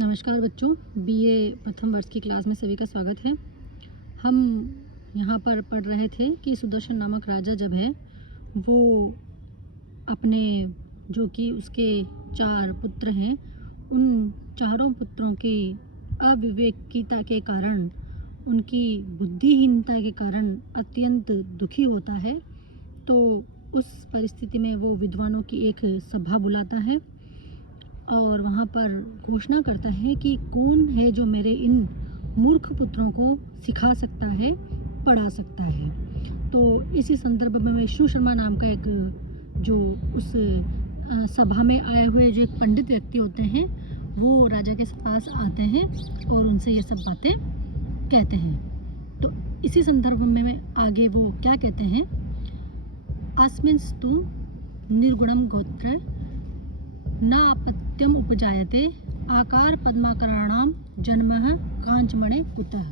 नमस्कार बच्चों, बीए प्रथम वर्ष की क्लास में सभी का स्वागत है। हम यहाँ पर पढ़ रहे थे कि सुदर्शन नामक राजा जब है वो अपने जो कि उसके 4 पुत्र हैं, उन चारों पुत्रों की अविवेकिता के कारण, उनकी बुद्धिहीनता के कारण अत्यंत दुखी होता है। तो उस परिस्थिति में वो विद्वानों की एक सभा बुलाता है और वहाँ पर घोषणा करता है कि कौन है जो मेरे इन मूर्ख पुत्रों को सिखा सकता है, पढ़ा सकता है। तो इसी संदर्भ में विष्णु शर्मा नाम का एक जो उस सभा में आए हुए जो एक पंडित व्यक्ति होते हैं, वो राजा के पास आते हैं और उनसे ये सब बातें कहते हैं। तो इसी संदर्भ में आगे वो क्या कहते हैं, अस्मिंस्तु निर्गुणम गोत्र न अपत्यम उपजायते आकार पद्माकराणाम जन्मः कांचमणे कुतः।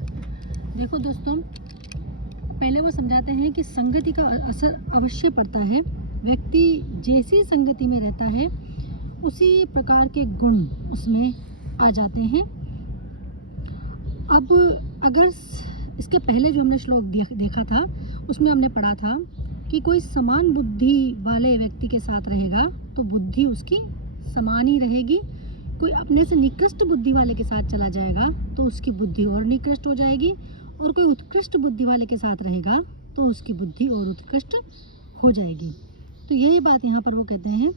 देखो दोस्तों, पहले वो समझाते हैं कि संगति का असर अवश्य पड़ता है। व्यक्ति जैसी संगति में रहता है उसी प्रकार के गुण उसमें आ जाते हैं। अब अगर इसके पहले जो हमने श्लोक देखा था उसमें हमने पढ़ा था कि कोई समान बुद्धि वाले व्यक्ति के साथ रहेगा तो बुद्धि उसकी समान ही रहेगी। कोई अपने से निकृष्ट बुद्धि वाले के साथ चला जाएगा तो उसकी बुद्धि और निकृष्ट हो जाएगी, और कोई उत्कृष्ट बुद्धि वाले के साथ रहेगा तो उसकी बुद्धि और उत्कृष्ट हो जाएगी। तो यही बात यहाँ पर वो कहते हैं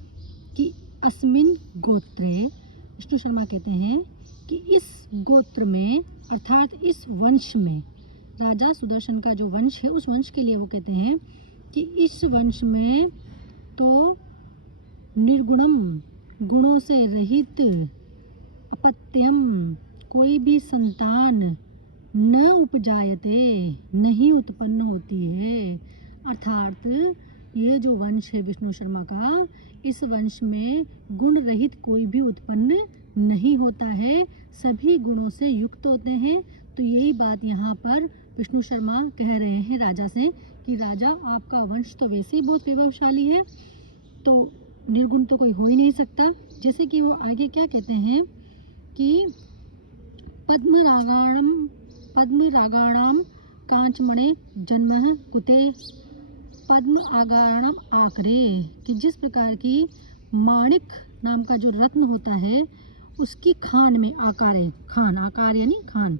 कि अस्मिन गोत्रे, विष्णु शर्मा कहते हैं कि इस गोत्र में अर्थात इस वंश में, राजा सुदर्शन का जो वंश है उस वंश के लिए वो कहते हैं कि इस वंश में तो निर्गुणम, गुणों से रहित, अपत्यम, कोई भी संतान न उपजायते, नहीं उत्पन्न होती है। अर्थात ये जो वंश है विष्णु शर्मा का, इस वंश में गुण रहित कोई भी उत्पन्न नहीं होता है, सभी गुणों से युक्त होते हैं। तो यही बात यहाँ पर विष्णु शर्मा कह रहे हैं राजा से कि राजा, आपका वंश तो वैसे ही बहुत वैभवशाली है, तो निर्गुण तो कोई हो ही नहीं सकता। जैसे कि वो आगे क्या कहते हैं कि पद्मरागाणाम कांचमणे जन्मः कुते पद्म आगाणाम आकरे, कि जिस प्रकार की माणिक नाम का जो रत्न होता है उसकी खान में, आकार है, खान, आकार यानी खान,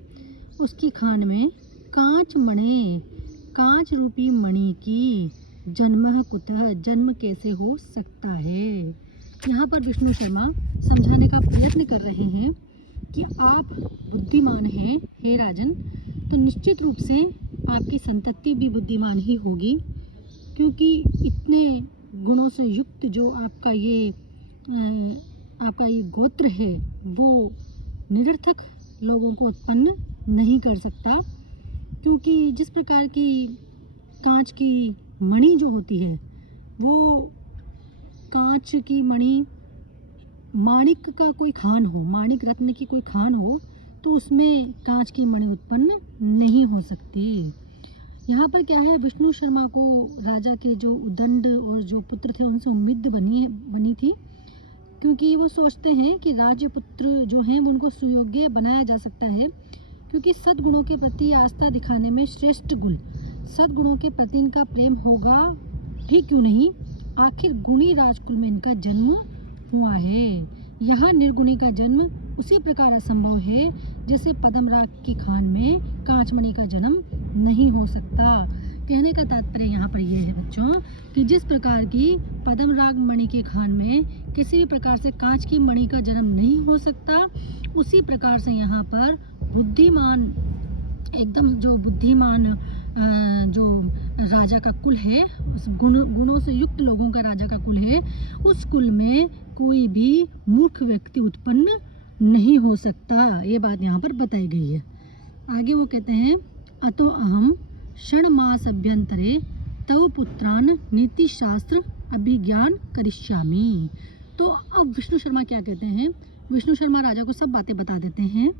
उसकी खान में कांचमणे, कांच रूपी मणि की जन्म कुतः, जन्म कैसे हो सकता है। यहाँ पर विष्णु शर्मा समझाने का प्रयत्न कर रहे हैं कि आप बुद्धिमान हैं हे राजन, तो निश्चित रूप से आपकी संतति भी बुद्धिमान ही होगी, क्योंकि इतने गुणों से युक्त जो आपका ये गोत्र है वो निरर्थक लोगों को उत्पन्न नहीं कर सकता। क्योंकि जिस प्रकार की कांच की मणि जो होती है, वो कांच की मणि, माणिक का कोई खान हो, माणिक रत्न की कोई खान हो, तो उसमें कांच की मणि उत्पन्न नहीं हो सकती। यहाँ पर क्या है, विष्णु शर्मा को राजा के जो उदंड और जो पुत्र थे उनसे उम्मीद बनी थी, क्योंकि वो सोचते हैं कि राजपुत्र जो हैं उनको सुयोग्य बनाया जा सकता है, क्योंकि सद्गुणों के प्रति आस्था दिखाने में श्रेष्ठ गुण, सद्गुणों के प्रति इनका प्रेम होगा भी क्यों नहीं, आखिर गुणी राजकुल में इनका जन्म हुआ है। यहाँ निर्गुणी का जन्म उसी प्रकार असंभव है जैसे पद्मराग की खान में कांचमणि का जन्म नहीं हो सकता। कहने का तात्पर्य यहाँ पर यह है बच्चों कि जिस प्रकार की पद्मराग मणि के खान में किसी भी प्रकार से कांच की मणि का जन्म नहीं हो सकता, उसी प्रकार से यहाँ पर बुद्धिमान, एकदम जो बुद्धिमान जो राजा का कुल है, उस गुणों से युक्त लोगों का राजा का कुल है, उस कुल में कोई भी मूर्ख व्यक्ति उत्पन्न नहीं हो सकता। ये बात यहाँ पर बताई गई है। आगे वो कहते हैं, अतो अहम षण्मासाभ्यंतरे तव पुत्रान नीति शास्त्र अभिज्ञान करिष्यामि। तो अब विष्णु शर्मा क्या कहते हैं, विष्णु शर्मा राजा को सब बातें बता देते हैं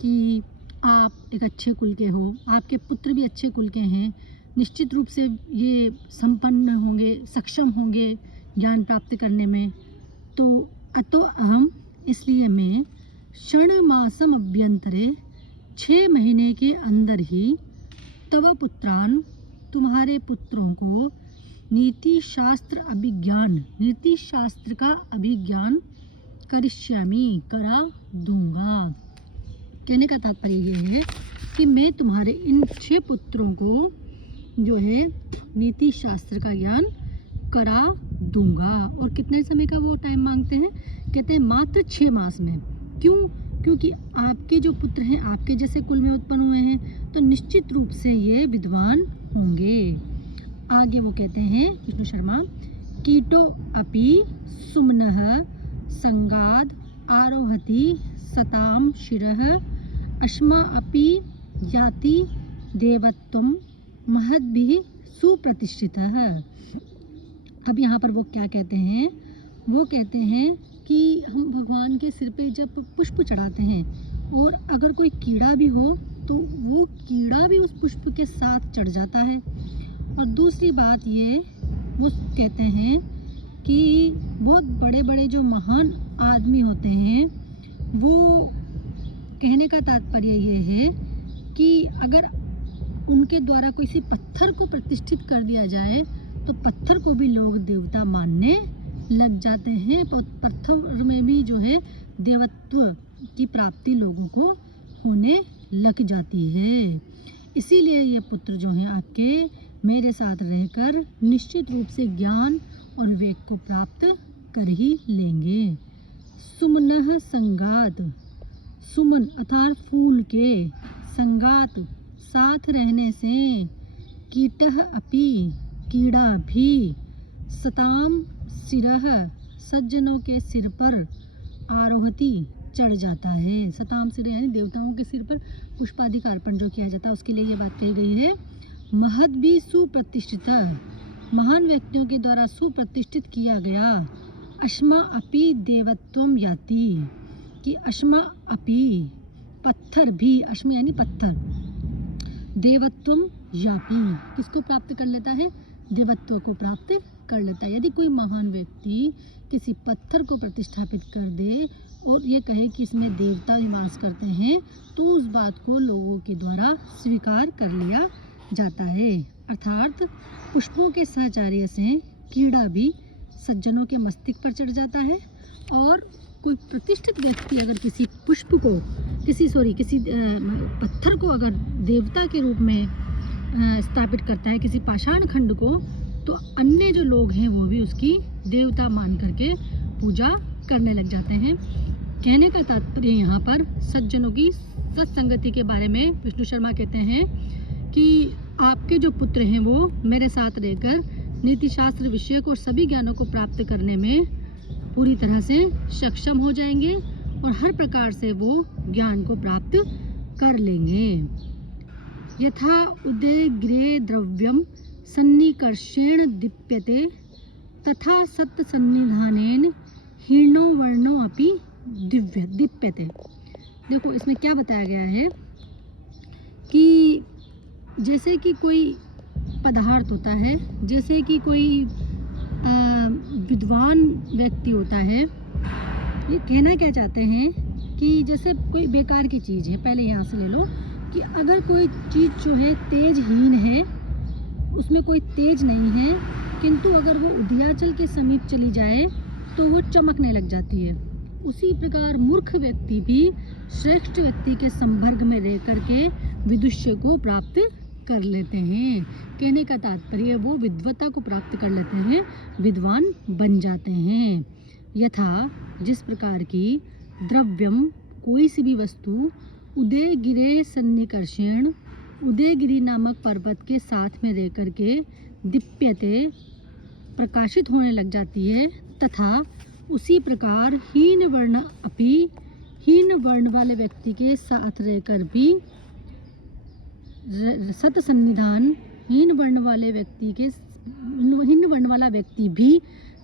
कि आप एक अच्छे कुल के हो, आपके पुत्र भी अच्छे कुल के हैं, निश्चित रूप से ये संपन्न होंगे, सक्षम होंगे ज्ञान प्राप्त करने में। तो अतो अहम, इसलिए मैं षण्मासम अभ्यंतरे 6 महीने के अंदर ही तव पुत्रान तुम्हारे पुत्रों को नीति शास्त्र का अभिज्ञान करिष्यामि करा दूंगा। कहने का तात्पर्य ये है कि मैं तुम्हारे इन 6 पुत्रों को जो है नीति शास्त्र का ज्ञान करा दूंगा। और कितने समय का वो टाइम मांगते हैं? कहते हैं मात्र 6 मास में। क्यों? क्योंकि आपके जो पुत्र हैं आपके जैसे कुल में उत्पन्न हुए हैं तो निश्चित रूप से ये विद्वान होंगे। आगे वो कहते हैं विष्णु शर्मा, कीटो अपि सुमनः संगाद आरोहति सताम शिरः अश्मा अपि याति देवत्वम महद्भिः सुप्रतिष्ठितः। अब यहाँ पर वो क्या कहते हैं? वो कहते हैं कि हम भगवान के सिर पे जब पुष्प चढ़ाते हैं और अगर कोई कीड़ा भी हो तो वो कीड़ा भी उस पुष्प के साथ चढ़ जाता है। और दूसरी बात ये वो कहते हैं कि बहुत बड़े बड़े जो महान आदमी होते हैं वो, कहने का तात्पर्य ये है कि अगर उनके द्वारा किसी पत्थर को प्रतिष्ठित कर दिया जाए तो पत्थर को भी लोग देवता मानने लग जाते हैं। पत्थर में भी जो है देवत्व की प्राप्ति लोगों को होने लग जाती है। इसीलिए ये पुत्र जो हैं आपके मेरे साथ रहकर निश्चित रूप से ज्ञान और विवेक को प्राप्त कर ही लेंगे। सुमनः संगात, सुमन अर्थात फूल के, संगात साथ रहने से, कीटः अपि कीड़ा भी, सताम शिरः सज्जनों के सिर पर, आरोहति चढ़ जाता है। सताम सिर यानी देवताओं के सिर पर पुष्पादि का अर्पण जो किया जाता है उसके लिए ये बात कही गई है। महद भी सुप्रतिष्ठित, महान व्यक्तियों के द्वारा सुप्रतिष्ठित किया गया। अश्मा अपि देवत्वम याति, कि अश्मा अपि पत्थर भी, अश्मा यानी पत्थर, देवत्वम यापि किसको प्राप्त कर लेता है? देवत्व को प्राप्त कर लेता है। यदि कोई महान व्यक्ति किसी पत्थर को प्रतिष्ठापित कर दे और ये कहे कि इसमें देवता निवास करते हैं तो उस बात को लोगों के द्वारा स्वीकार कर लिया जाता है। अर्थात पुष्पों के साहचर्य से कीड़ा भी सज्जनों के मस्तिष्क पर चढ़ जाता है। और कोई प्रतिष्ठित व्यक्ति अगर किसी पुष्प को किसी पत्थर को अगर देवता के रूप में स्थापित करता है, किसी पाषाण खंड को, तो अन्य जो लोग हैं वो भी उसकी देवता मान करके पूजा करने लग जाते हैं। कहने का तात्पर्य यहाँ पर सज्जनों की सत्संगति के बारे में विष्णु शर्मा कहते हैं कि आपके जो पुत्र हैं वो मेरे साथ रहकर नीति शास्त्र विषयक और सभी ज्ञानों को प्राप्त करने में पूरी तरह से सक्षम हो जाएंगे और हर प्रकार से वो ज्ञान को प्राप्त कर लेंगे। यथा उदे गिरे द्रव्यम सन्निकर्षेण दीप्यते तथा सत्य सन्निधानेन हीनो वर्णो अपि दीप्यते। देखो इसमें क्या बताया गया है कि जैसे कि कोई पदार्थ होता है, जैसे कि कोई विद्वान व्यक्ति होता है, ये कहना क्या चाहते हैं कि जैसे कोई बेकार की चीज़ है, पहले यहाँ से ले लो कि अगर कोई चीज़ जो है तेजहीन है, उसमें कोई तेज नहीं है, किंतु अगर वो उदयाचल के समीप चली जाए तो वो चमकने लग जाती है। उसी प्रकार मूर्ख व्यक्ति भी श्रेष्ठ व्यक्ति के संपर्क में रह करके विदुष्य को प्राप्त कर लेते हैं। कहने का तात्पर्य वो विद्वता को प्राप्त कर लेते हैं, विद्वान बन जाते हैं। यथा जिस प्रकार की द्रव्यम कोई सी भी वस्तु उदय गिरे सन्निकर्षण, उदयगिरी नामक पर्वत के साथ में रह करके दीप्यते प्रकाशित होने लग जाती है, तथा उसी प्रकार हीन वर्ण अपि, हीन वर्ण वाले व्यक्ति के साथ रहकर भी सत सन्निधान, हीन वर्ण वाला व्यक्ति भी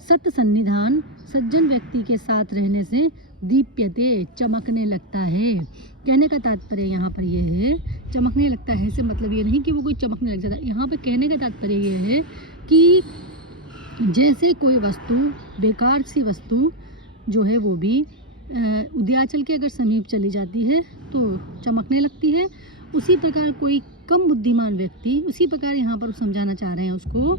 सत सन्निधान सज्जन व्यक्ति के साथ रहने से दीप्यते चमकने लगता है। कहने का तात्पर्य यहाँ पर यह है, चमकने लगता है से मतलब ये नहीं कि वो कोई चमकने लग जाता है। यहाँ पर कहने का तात्पर्य यह है कि जैसे कोई वस्तु, बेकार सी वस्तु जो है वो भी उदयाचल के अगर समीप चली जाती है तो चमकने लगती है। उसी प्रकार कोई कम बुद्धिमान व्यक्ति, उसी प्रकार यहाँ पर समझाना चाह रहे हैं उसको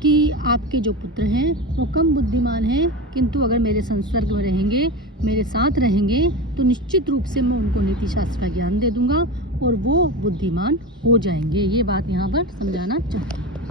कि आपके जो पुत्र हैं वो कम बुद्धिमान हैं, किंतु अगर मेरे संसर्ग में रहेंगे, मेरे साथ रहेंगे, तो निश्चित रूप से मैं उनको नीति शास्त्र का ज्ञान दे दूंगा और वो बुद्धिमान हो जाएंगे। ये बात यहाँ पर समझाना चाहती हूँ।